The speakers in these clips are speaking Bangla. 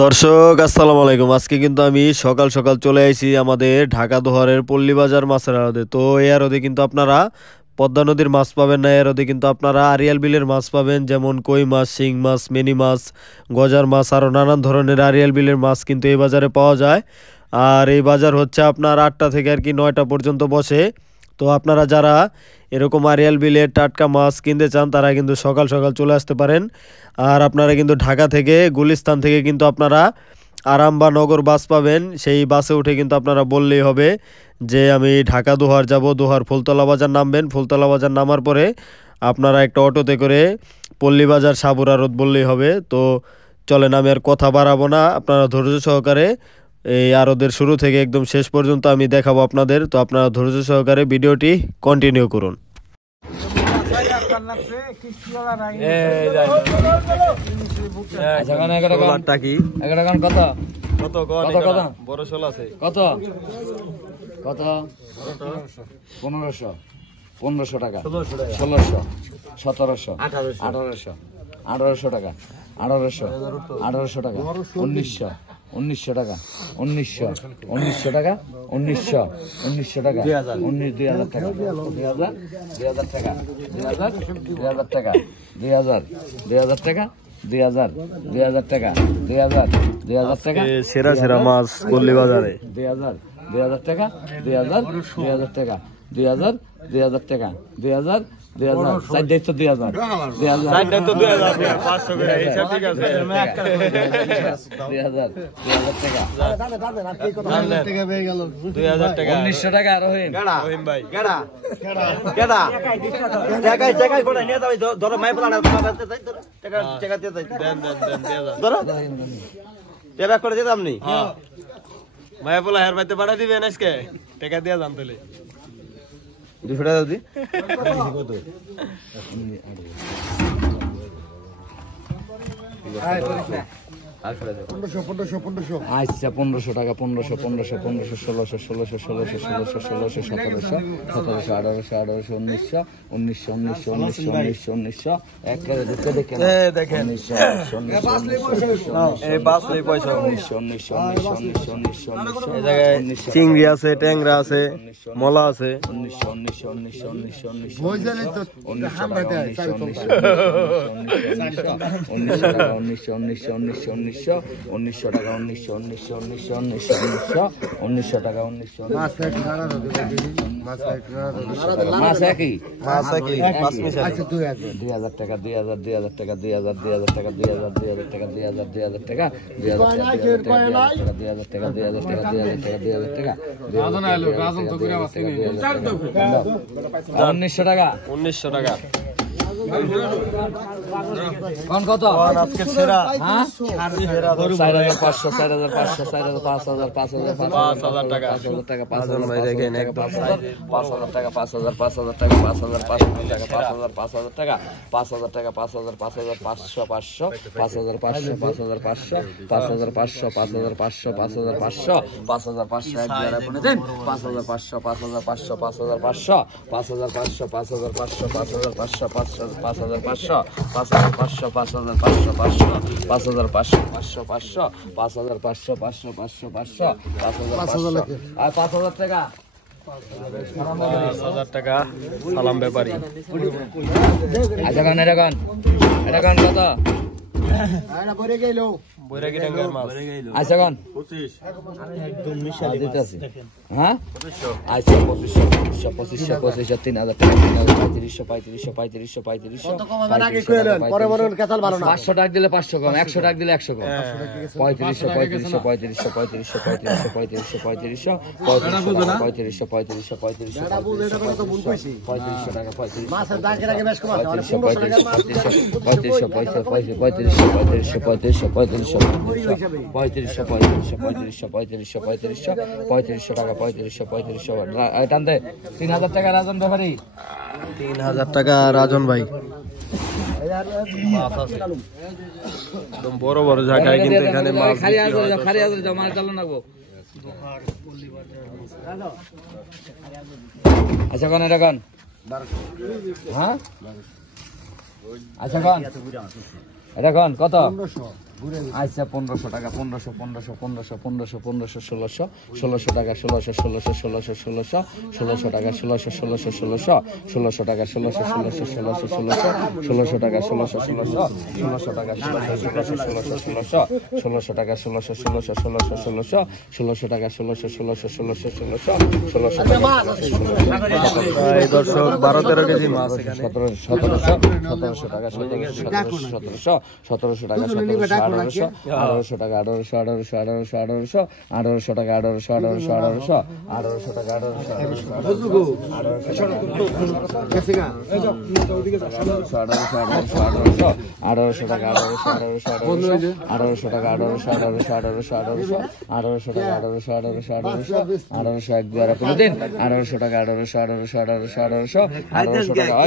দর্শক আসসালামু আলাইকুম। আজকে কিন্তু আমি সকাল সকাল চলে আইছি আমাদের ঢাকা দোহারের পল্লীবাজার মাছের আড়তে। তো এই আড়তে কিন্তু আপনারা পদ্মা নদীর মাছ পাবেন না, এর আড়তে কিন্তু আপনারা আড়িয়াল বিলের মাছ পাবেন, যেমন কই মাছ, শিং মাছ, মিনি মাছ, গজার মাছ, আরও নানান ধরনের আড়িয়াল বিলের মাছ কিন্তু এই বাজারে পাওয়া যায়। আর এই বাজার হচ্ছে আপনার 8টা থেকে আর কি 9টা পর্যন্ত বসে। তো আপনারা যারা এরকম আড়িয়াল বিলের টাটকা মাছ কিনতে চান তারা কিন্তু সকাল সকাল চলে আসতে পারেন। আর আপনারা কিন্তু ঢাকা থেকে গুলিস্তান থেকে কিন্তু আপনারা আরাম বা নগর বাস পাবেন। সেই বাসে উঠে কিন্তু আপনারা বললেই হবে যে আমি ঢাকা দোহার যাব, দোহার ফুলতলা বাজার নামবেন। ফুলতলা বাজার নামার পরে আপনারা একটা অটোতে করে পল্লীবাজার সাবুর আড়ত বললেই হবে। তো চলেন, আমি আর কথা বাড়াবো না, আপনারা ধৈর্য সহকারে এই আড়তের শুরু থেকে একদম শেষ পর্যন্ত আমি দেখাবো আপনাদের। তো আপনারা ধৈর্য সহকারে ভিডিওটি কন্টিনিউ করুন। বড় শোল আছে কত? কত? 1500 1500 টাকা, 1600, 1700, 1800, 1800 টাকা, 1800, 1800 টাকা, 1900, 1900 টাকা, 1900, 1900 টাকা, 1900, 1900 টাকা, 2000 টাকা, 2000 টাকা, 2000 টাকা, 2000 টাকা, 2000 টাকা, 2000 টাকা, সেরা সেরা মাছ পল্লীবাজারে 2000 টাকা, 2000 টাকা, 2000 টাকা, 2000 সাইড দায়িত্ব 2000 500 করে হিসাব ঠিক আছে। 2000 টাকা, 2000 টাকা, 1900 টাকা। রহিম ভাই করে দিতাম নি মায়া পোলা হের বাইতে পাঠা দিবেন আজকে টাকা দিয়া যান তাহলে 200 টাকা দিই। আচ্ছা 1500 টাকা, 1500, 1500, 1500, 1600, 1600, 1600, 1600, 1600, 1700, 1700, 1800, 1800, 1900, 1900, 1900, 1900, 1900, এক করে দেখে দেখেন 1900, 1900, চিংড়ি আছে, ট্যাংরা আছে, মলা আছে। 1900, 1900, 1900, 1900, 1900, 1900 টাকা, 1900, 1900, 1900, 1900 টাকা, 1900, মাছ একই, মাছ মিশালি 2000 টাকা, 2000 টাকা, 2000 টাকা, 2000 টাকা, 2000 টাকা, 2000 টাকা, 1900 টাকা, 1900 টাকা কোন কত আজকে সেরা। হ্যাঁ 4500, 4500, 5000, 5000, 5000 টাকা, 5000 টাকা, 5000 ভাই দেখেন একদম 5000 টাকা, 5000, 5000 টাকা, 5000, 500 টাকা, 5000, 5000 টাকা, 5000 টাকা, 5000, 5000, 500, 500, 5000, 500, 5000, 500, 5000, 500, 5000, 500, 5000, 500, 5000, 500 এক জায়গায় বলে দেন 5000, 500, 5000, 500, 5000, 500, 5000, 500, 5000, 500, 5000, 500, 500, 5000, 500, 5000, 500, 5000, 500, 500, 5000, 500, 500, 500, 5000, 500, 500, 500, 500, 5000 আর 5000 টাকা, 5000 টাকা সালাম ব্যাপারী। আচ্ছা গান এটা গান কত? বৈরাগী টাঙ্গার মাছ আচ্ছা গান 25 একদম মিশালি দিতেছি। হ্যাঁ আচ্ছা 2500, 2500, 2500, 3000 টাকা, 3500, 3500, 3500, 3500, কত কমাবেন আগে কইলেন, পরে পরে কেতাল ভালো না। 500 টাকা দিলে 500 কম, 100 টাকা দিলে 100 কম, 3500, 3500, 3500, 3500, 3500, 3500, 3500, 3500, 3500, 3500, এটা বুঝ, এটা তো ভুল কইছি। 3500 টাকা, 3500, মাছের দাগের আগে বেশ কমাতে হবে। 3500, 3500, 3500, 3500, 3500, 3500, 3500, 3500 টাকা, 3500, টানতে 3000 টাকা রাজন ব্যাপারী, 3000 টাকা রাজন ভাই। একদম বড় বড় জায়গায় কিন্তু এখানে মাছ খালি আছে যাও মাছ চালানো নাগবো। আচ্ছা কোন এটা কোন? হ্যাঁ আচ্ছা কোন এটা কোন কত আচ্ছা 1500 টাকা 1500 1600 টাকা 1600 টাকা 1600 টাকা 1600 টাকা 1600 টাকা 1600 টাকা 1600 টাকা 1600 এই দর্শক 12-13 কেজি মাছ এখানে 1700 টাকা 1700 টাকা 1800 টাকা 1800 টাকা 1800 টাকা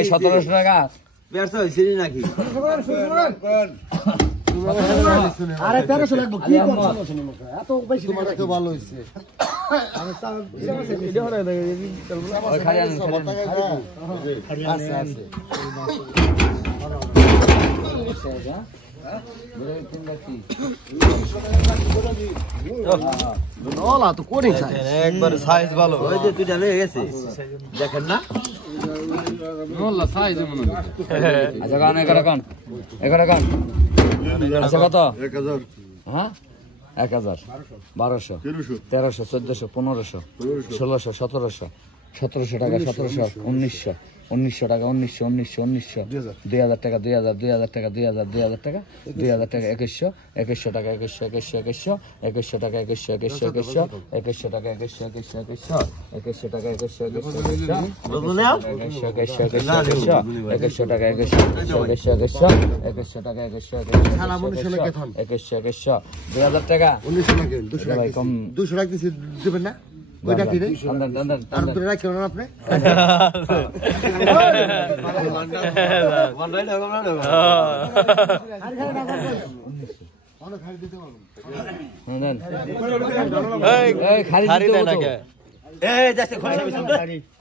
1700 টাকা আরে 1300 লাগবে কি করছ এত বেশি তোমার তো ভালো হইছে ওলা তো কোনি চাই একবার সাইজ ভালো ওই যে দুইটা লয়ে গেছে দেখেন না মোল্লা সাইজ মনে আচ্ছা গান এগারো গান আচ্ছা কত 1000 হ্যাঁ 1000 1200 1300 1400 1500 1600 1700 টাকা 1700 1900 টাকা 1900 2000 টাকা 2000 টাকা 2100 টাকা 2100 টাকা 2100 টাকা 2100 টাকা 2100 টাকা 2000 টাকা 200 টাকা কম 200 টাকা দিছি দিবেন না ওইটা কি রে আর তো রাখছেন না আপনি খালি দিতে নাকি এই যাচ্ছে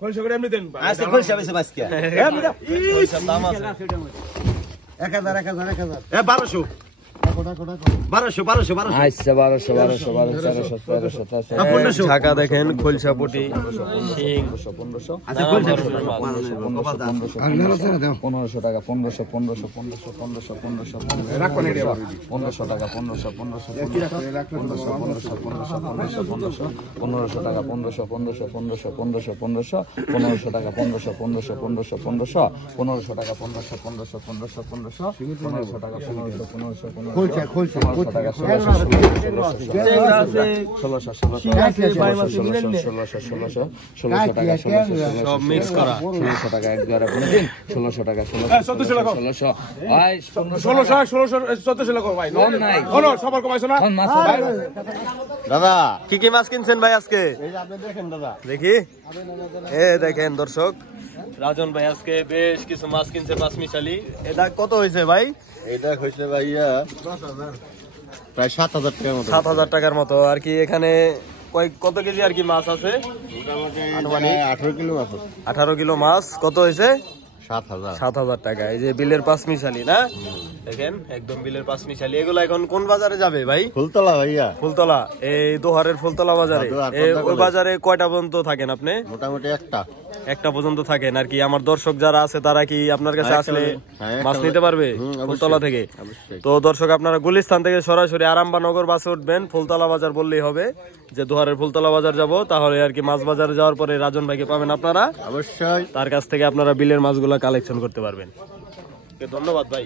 খোলসা করে এমনি দেন আচ্ছা খোলসা বেশি মাছ কি এমনি দাও দাম আছে 1000 এ 1200 আচ্ছা 1200 ঢাকা দেখেন খোলসা পুটি শিং 1500 টাকা 1500 টাকা 1500 টাকা দাদা কি কি মাছ কিনছেন ভাই আজকে দেখি দেখেন দর্শক রাজন ভাই আজকে বেশ কিছু মাছ কিনছে পাঁচ মিশালি এটা কত হয়েছে ভাই এটা হইছে ভাইয়া প্রায় 7000 টাকার মতো 7000 টাকার মতো আর কি এখানে কত কেজি আর কি মাছ আছে মোটামুটি 18 কিলো আছে 18 কিলো মাছ কত হয়েছে 7000 টাকা এই যে বিলের পাঁচ মিশালি না দেখেন একদম বিলের পাঁচ মিশালি এগুলো এখন কোন বাজারে যাবে ভাই ফুলতলা ভাইয়া ফুলতলা এই দোহারের ফুলতলা বাজারে ওই বাজারে কয়টা পর্যন্ত থাকেন আপনি মোটামুটি একটা পর্যন্ত থাকেন আর কি আমার দর্শক যারা আছে তারা কি আপনার কাছে আসলে মাছ নিতে পারবে ফুলতলা থেকে তো দর্শক আপনারা গুলিস্তান থেকে সরাসরি আরামবাগনগর বাসে উঠবেন ফুলতলা বাজার বললেই হবে যে দোহারের ফুলতলা বাজার যাব তাহলে আর কি মাছ বাজারে যাওয়ার পরে রাজন ভাইকে পাবেন আপনারা অবশ্যই তার কাছ থেকে আপনারা বিলের মাছগুলা কালেকশন করতে পারবেন ধন্যবাদ ভাই।